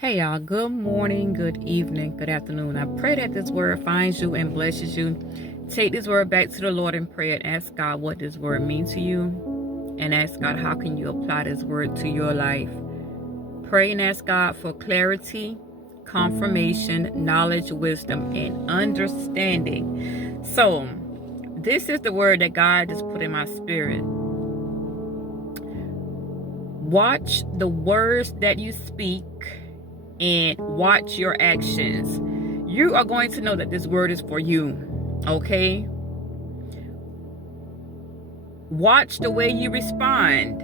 Hey y'all, good morning, good evening, good afternoon. I pray that this word finds you and blesses you. Take this word back to the Lord in prayer and ask God what this word means to you. And ask God, how can you apply this word to your life? Pray and ask God for clarity, confirmation, knowledge, wisdom, and understanding. So, this is the word that God just put in my spirit. Watch the words that you speak and watch your actions. You are going to know that this word is for you, okay? Watch the way you respond.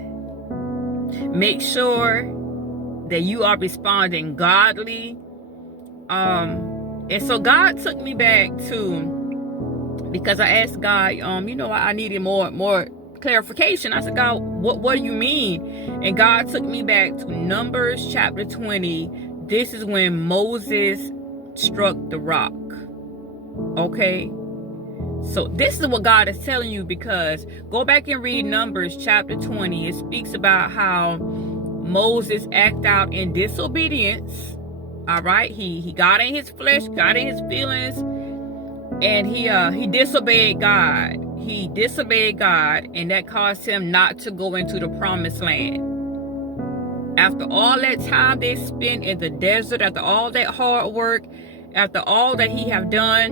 Make sure that you are responding godly. And so God took me back to, because I asked God, I needed more clarification. I said, God, what do you mean? And God took me back to Numbers chapter 20. This is when Moses struck the rock. Okay? So this is what God is telling you, because go back and read Numbers chapter 20. It speaks about how Moses acted out in disobedience. All right? He got in his flesh, got in his feelings, and he disobeyed God. He disobeyed God, and that caused him not to go into the promised land. After all that time they spent in the desert, after all that hard work, after all that he have done,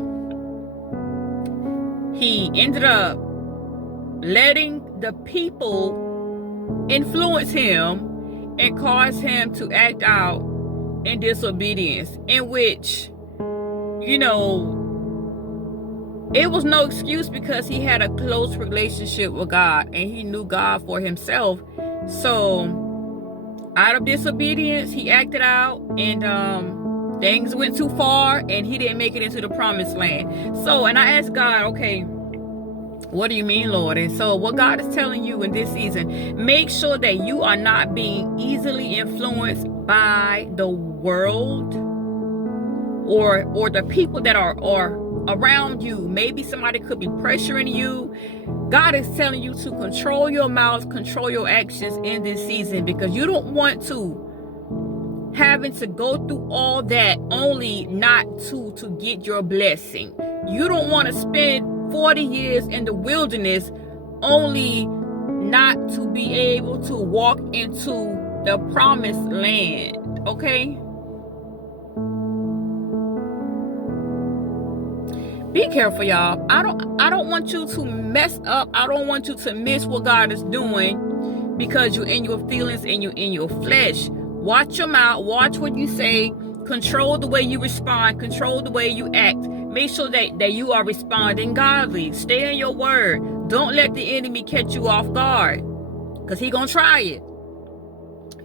he ended up letting the people influence him and cause him to act out in disobedience, in which, it was no excuse, because he had a close relationship with God and he knew God for himself. So out of disobedience, he acted out, and things went too far, and he didn't make it into the promised land. So, and I asked God, okay, what do you mean, Lord? And so what God is telling you in this season, make sure that you are not being easily influenced by the world or the people that are around you. Maybe somebody could be pressuring you. God is telling you to control your mouth, control your actions in this season, because you don't want to having to go through all that only not to get your blessing. You don't want to spend 40 years in the wilderness only not to be able to walk into the promised land. Okay? Be careful, y'all. I don't want you to mess up. I don't want you to miss what God is doing because you're in your feelings and you're in your flesh. Watch your mouth. Watch what you say. Control the way you respond. Control the way you act. Make sure that you are responding godly. Stay in your word. Don't let the enemy catch you off guard, because he's going to try it.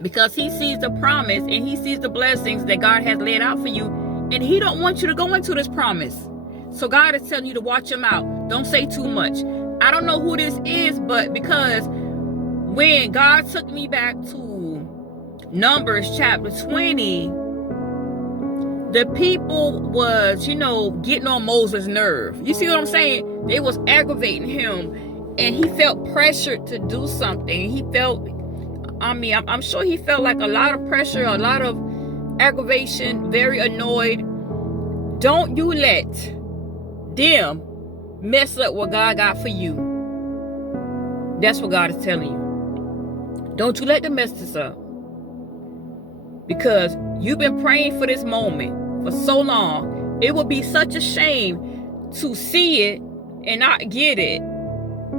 Because he sees the promise and he sees the blessings that God has laid out for you, and he don't want you to go into this promise. So God is telling you to watch your mouth. Don't say too much. I don't know who this is, but because when God took me back to Numbers chapter 20, the people was, getting on Moses' nerve. You see what I'm saying? They was aggravating him, and he felt pressured to do something. He felt, I'm sure he felt like a lot of pressure, a lot of aggravation, very annoyed. Don't you let them mess up what God got for you. That's what God is telling you. Don't you let them mess this up, because you've been praying for this moment for so long. It would be such a shame to see it and not get it.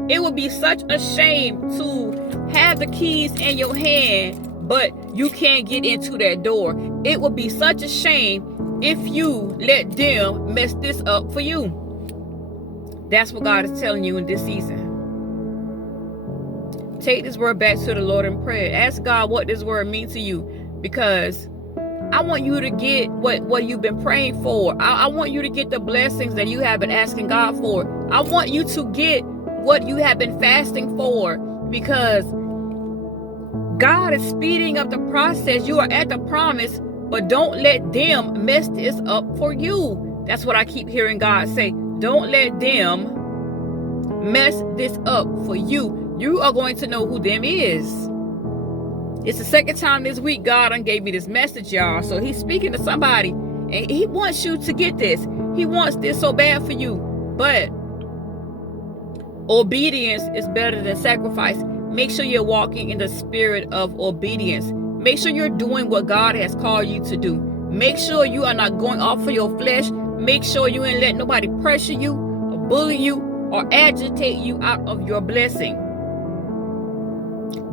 It would be such a shame to have the keys in your hand, but you can't get into that door. It would be such a shame if you let them mess this up for you. That's what God is telling you in this season. Take this word back to the Lord in prayer. Ask God what this word means to you, because I want you to get what you've been praying for. I want you to get the blessings that you have been asking God for. I want you to get what you have been fasting for, because God is speeding up the process. You are at the promise, but don't let them mess this up for you. That's what I keep hearing God say. Don't let them mess this up for you. You are going to know who them is. It's the second time this week God done gave me this message, y'all. So he's speaking to somebody, and he wants you to get this. He wants this so bad for you. But obedience is better than sacrifice. Make sure you're walking in the spirit of obedience. Make sure you're doing what God has called you to do. Make sure you are not going off of your flesh. Make sure you ain't let nobody pressure you or bully you or agitate you out of your blessing.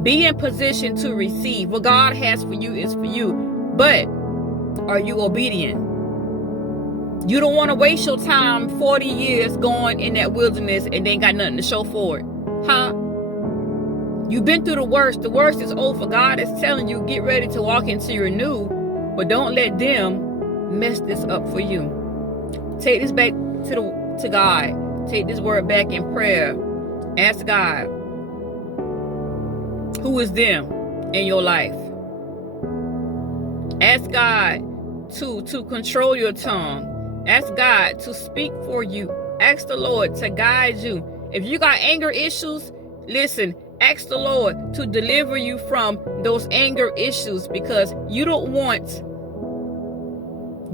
Be in position to receive. What God has for you is for you. But are you obedient? You don't want to waste your time 40 years going in that wilderness and they ain't got nothing to show for it. Huh? You've been through the worst. The worst is over. God is telling you, get ready to walk into your new. But don't let them mess this up for you. Take this back to God. Take this word back in prayer. Ask God, who is them in your life? Ask God to control your tongue. Ask God to speak for you. Ask the Lord to guide you. If you got anger issues, listen, ask the Lord to deliver you from those anger issues, because you don't want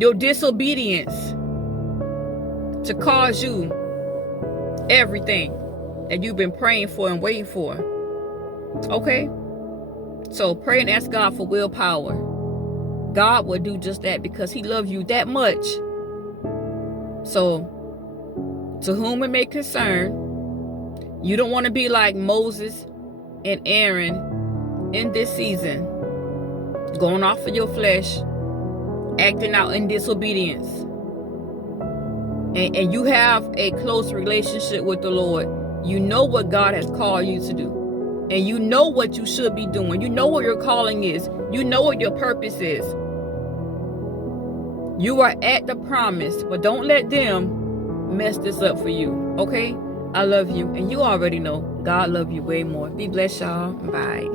your disobedience to cause you everything that you've been praying for and waiting for. Okay? So pray and ask God for willpower. God will do just that because he loves you that much. So, to whom it may concern, you don't want to be like Moses and Aaron in this season, going off of your flesh, acting out in disobedience. And you have a close relationship with the Lord. You know what God has called you to do. And you know what you should be doing. You know what your calling is. You know what your purpose is. You are at the promise, but don't let them mess this up for you. Okay? I love you. And you already know God loves you way more. Be blessed, y'all. Bye.